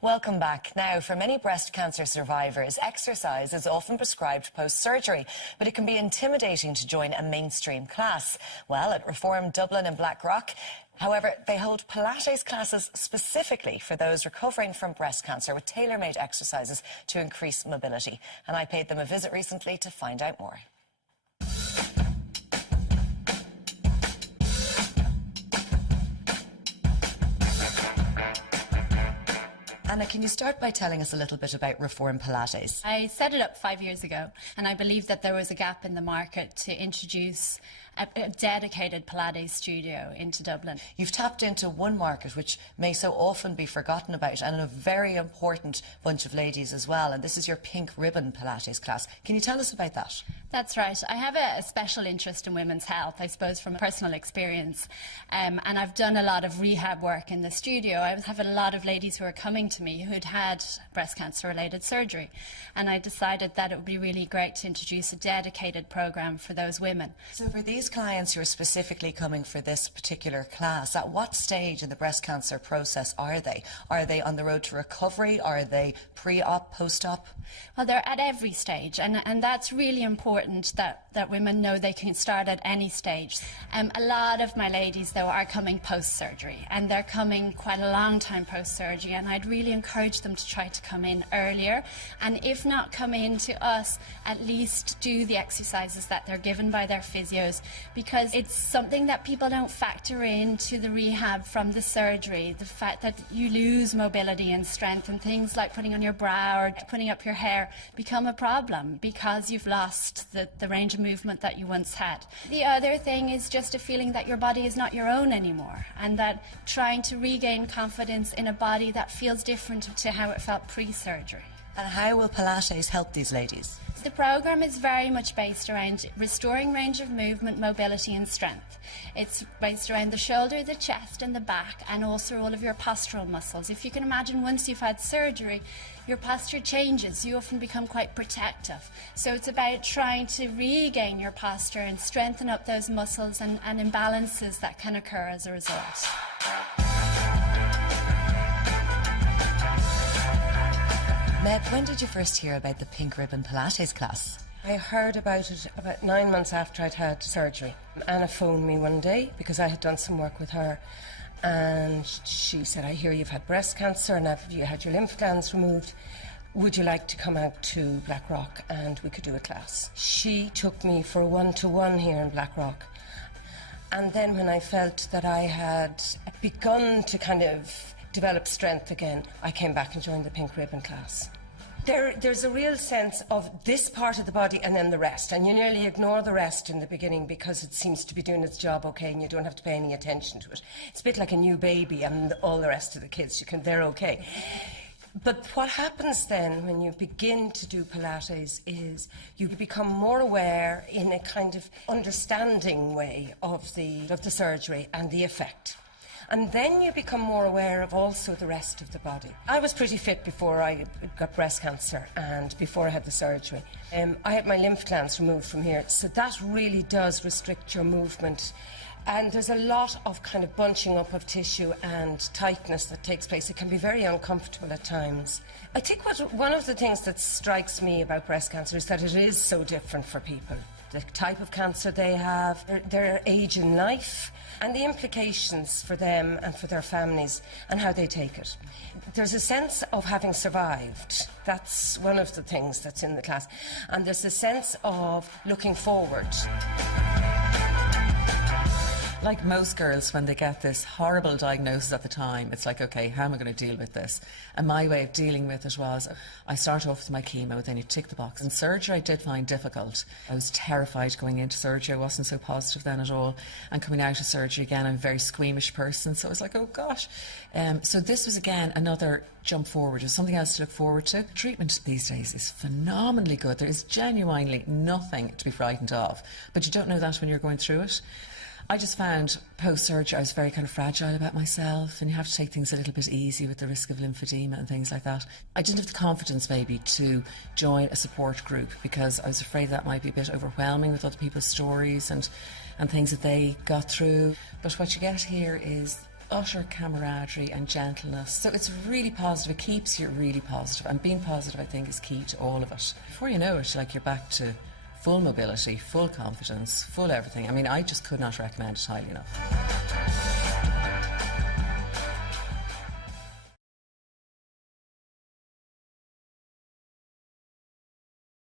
Welcome back. Now, for many breast cancer survivors, exercise is often prescribed post-surgery, but it can be intimidating to join a mainstream class. Well, at Reform Dublin and Blackrock, however, they hold Pilates classes specifically for those recovering from breast cancer with tailor-made exercises to increase mobility. And I paid them a visit recently to find out more. Anna, can you start by telling us a little bit about Reform Pilates? I set it up 5 years ago, and I believed that there was a gap in the market to introduce a dedicated Pilates studio into Dublin. You've tapped into one market which may so often be forgotten about, and a very important bunch of ladies as well, and this is your Pink Ribbon Pilates class. Can you tell us about that? That's right. I have a special interest in women's health, I suppose, from personal experience, and I've done a lot of rehab work in the studio. I was having a lot of ladies who were coming to me who'd had breast cancer related surgery, and I decided that it would be really great to introduce a dedicated program for those women. So for these clients who are specifically coming for this particular class, at what stage in the breast cancer process are they? Are they on the road to recovery? Are they pre-op, post-op? Well, they're at every stage, and that's really important that women know they can start at any stage. A lot of my ladies, though, are coming post-surgery, and they're coming quite a long time post-surgery, and I'd really encourage them to try to come in earlier, and if not come in to us, at least do the exercises that they're given by their physios, because it's something that people don't factor into the rehab from the surgery. The fact that you lose mobility and strength, and things like putting on your bra or putting up your hair become a problem because you've lost the range of movement that you once had. The other thing is just a feeling that your body is not your own anymore, and that trying to regain confidence in a body that feels different to how it felt pre-surgery. And how will Pilates help these ladies? The program is very much based around restoring range of movement, mobility and strength. It's based around the shoulder, the chest and the back, and also all of your postural muscles. If you can imagine, once you've had surgery, your posture changes. You often become quite protective. So it's about trying to regain your posture and strengthen up those muscles and imbalances that can occur as a result. Meg, when did you first hear about the Pink Ribbon Pilates class? I heard about it about 9 months after I'd had surgery. Anna phoned me one day because I had done some work with her, and she said, I hear you've had breast cancer and you had your lymph glands removed. Would you like to come out to Blackrock and we could do a class? She took me for a one-to-one here in Blackrock. And then when I felt that I had begun to kind of develop strength again, I came back and joined the Pink Ribbon class. There's a real sense of this part of the body and then the rest, and you nearly ignore the rest in the beginning because it seems to be doing its job okay and you don't have to pay any attention to it. It's a bit like a new baby, and all the rest of the kids, they're okay. But what happens then when you begin to do Pilates is you become more aware in a kind of understanding way of the surgery and the effect. And then you become more aware of also the rest of the body. I was pretty fit before I got breast cancer and before I had the surgery. I had my lymph glands removed from here, so that really does restrict your movement. And there's a lot of kind of bunching up of tissue and tightness that takes place. It can be very uncomfortable at times. I think one of the things that strikes me about breast cancer is that it is so different for people. The type of cancer they have, their age in life, and the implications for them and for their families and how they take it. There's a sense of having survived. That's one of the things that's in the class. And there's a sense of looking forward. Like most girls, when they get this horrible diagnosis at the time, it's like, okay, how am I going to deal with this? And my way of dealing with it was, I start off with my chemo, then you tick the box. And surgery I did find difficult. I was terrified going into surgery. I wasn't so positive then at all. And coming out of surgery again, I'm a very squeamish person, so I was like, oh gosh. So this was again another jump forward. There's something else to look forward to. Treatment these days is phenomenally good. There is genuinely nothing to be frightened of. But you don't know that when you're going through it. I just found post-surgery I was very kind of fragile about myself, and you have to take things a little bit easy with the risk of lymphedema and things like that. I didn't have the confidence maybe to join a support group because I was afraid that might be a bit overwhelming with other people's stories and things that they got through. But what you get here is utter camaraderie and gentleness. So it's really positive. It keeps you really positive. And being positive, I think, is key to all of it. Before you know it, like, you're back to full mobility, full confidence, full everything. I mean, I just could not recommend it highly enough.